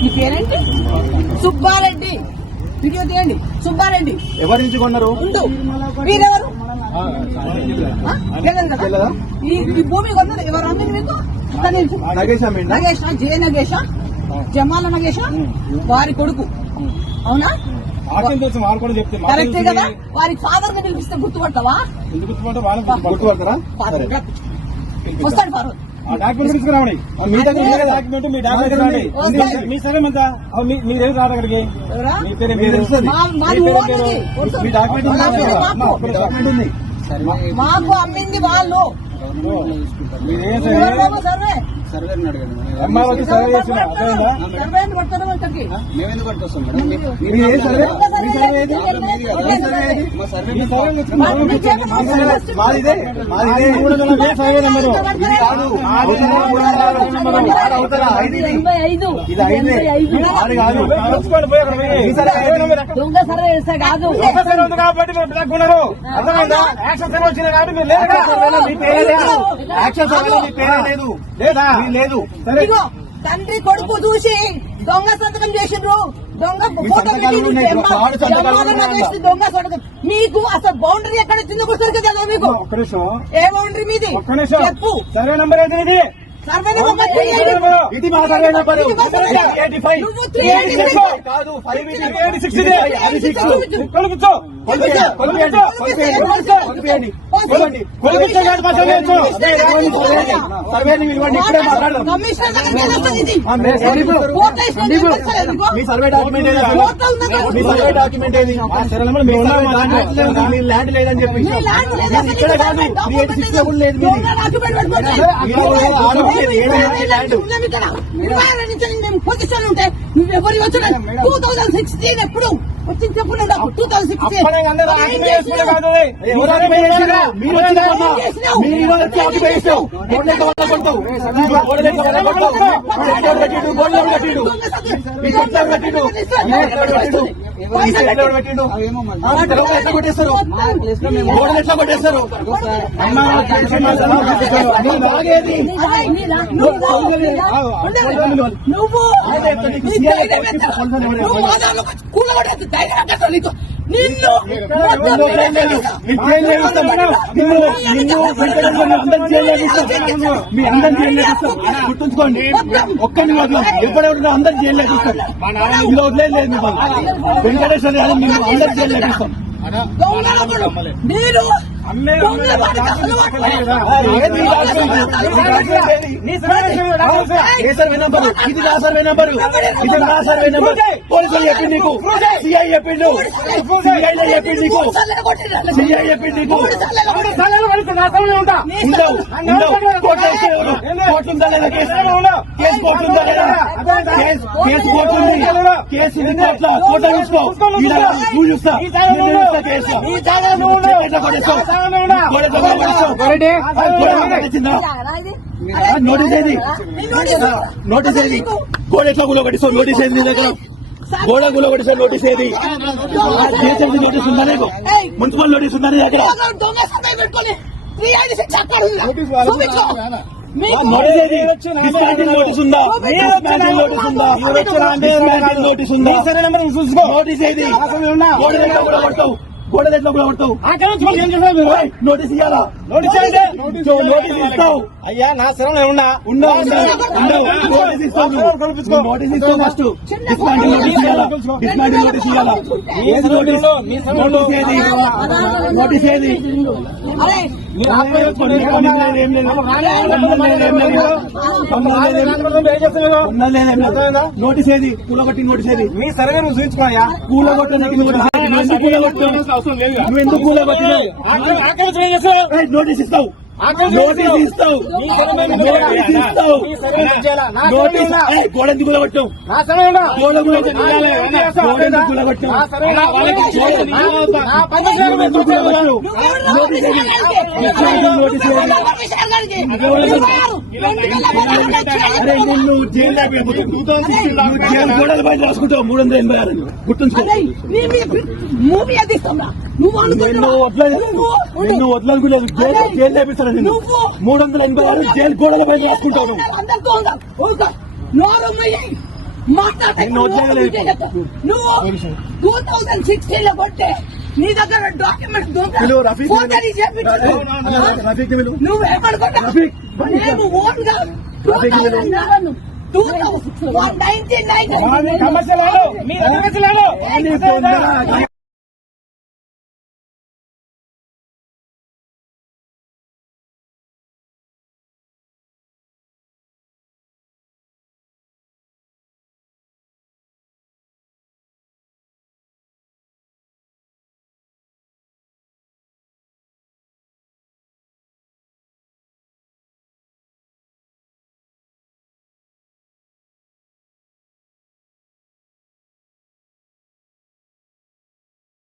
మీ పేరేంటి? సుబ్బారెడ్డి. వీడియో తీయండి. సుబ్బారెడ్డి ఎవరి నుంచి కొన్నారు? ఉండు. మీరెవరు? ఈ భూమి కొన్నది ఎవరు? అమ్మింది మీకు? నగేష్, జే నగేష, జమాల నగేష, వారి కొడుకు. అవునా? కరెక్టే కదా. వారి ఫాదర్ ని పిలిపిస్తే గుర్తుపడతావా? వస్తాడు ఫాదర్. మీ సరే మంతా మీరేం రాదు అక్కడికి. మాకు అమ్మింది వాళ్ళు. సర్వే దొంగ సర్వే చేస్తే కాదు. కాబట్టి ఇదిగో తండ్రి కొడుకు చూసి దొంగ సంతకం చేసిండ్రు. దొంగ ఫోటో దొంగ సంతకం. మీకు అసలు బౌండరీ ఎక్కడ వచ్చిందో కూడా కదా మీకు? ఏ బౌండరీ మీది చెప్పు. సర్వే నంబర్ అయితే ఇది. సర్వే నెంబర్ ఇది మా సర్వే నెంబర్. కాదు 586. మీ సర్వే డాక్యుమెంట్ ఏది? మీ ల్యాండ్ లేదని చెప్పి ఇక్కడ కాదు 386 కూడా లేదు. పొజిషన్ ఉంటే నువ్వు ఎవరు వచ్చిన 2016 ఎప్పుడు వచ్చింది చెప్పు. 2016 కొట్టేస్తారు. నువ్వు నిన్ను గుర్తుంచుకోండి. ఒక్కడిని వదలం. ఎప్పుడెవరు అందరు జైల్లో చూస్తాం. ఇలా వదిలేదు వెంకటేశ్వర యాదవ్ మేము అందరు జైల్లో చూస్తాం. మీరు సర్వే నంబరు ఇది నా సర్వే నంబరు. ఇది నా సర్వే నంబర్. పోలీసులు చెప్పింది నీకు. సిఐ చెప్పిండు. సిఐలో చెప్పింది నీకు. సిఐ చెప్పింది నీకు. కోర్టు ఉందా లేదా? కేసు కోర్టు ఉందా లేదా? కేసు కోర్టు ఉంది. కేసు ఉంది. అట్లా కోర్టు చూసుకో. నువ్వు చూస్తా కేసు నోటీస్ ఏది? నోటీస్ ఏది? గోడ ఎట్లా కూలగొట్టిస్తావు? నోటీస్ ఏది నీ దగ్గర? గోడ కూలగొట్టిస్తావు నోటీస్ ఏది? జిహెచ్ఎంసీ నోటీస్ ఉందా నీకు? మున్సిపల్ నోటీస్ ఉందా నీ దగ్గర? నోటీస్ ఏది? డిస్మాంటిల్ నోటీస్ ఉందా? నోటీస్ ఉందా? నోటీస్ ఏది? గోడ ఎట్లా కూలగొడతావు? గోడలు ఎట్లా కూడా పడతావు? నోటీస్ ఇవ్వాలా? నోటీస్ ఇస్తావు. అయ్యా నా స్థలంలో ఉన్నా నోటీస్ ఇస్తావు. నోటీస్ ఇస్తావు. ఫస్ట్ డిస్మాంటిల్ నోటీస్ ఇవ్వాలా? డిస్మాంటిల్ నోటీస్ ఇవ్వాలా? ఏది నోటీస్? నోటీస్ ఏది? నోటీస్ ఏది? నోటీస్ ఏది? కూలగొట్టి నోటీస్ ఏది? మీ సర్వే నువ్వు చూపించుకోయా. కూలగొట్ట నోటీస్ నువ్వు ఎందుకు కూలగొట్టినావు? నోటీస్ ఇస్తావు. నోటీస్ ఇస్తావు. నోటీస్ గోడ ఎందుకు కూలగొట్టావు? గోడ కూలగొట్టావు. అరే నిన్ను జైలు గోడల బయట రాసుకుంటావు 386 గుర్తుంచుకో. నిన్ను వదలనుకోలేదు. జైలు లేపిస్తాను నిన్ను 386 జైలు గోడల పైన రాసుకుంటావు. నేను నోట్ చేయలేదు. నువ్వు 2016 లో కొట్టే నీ దగ్గర డాక్యుమెంట్స్ పిలువు, రఫీక్ రఫీక్ పిలువు. నువ్వు ఏమనుకుంటా రఫీక్, నేను ఓన్ గా రఫీక్ పిలువు. 1990 కమర్షియల్ మీ కమర్షియల్ వాడిని తొందర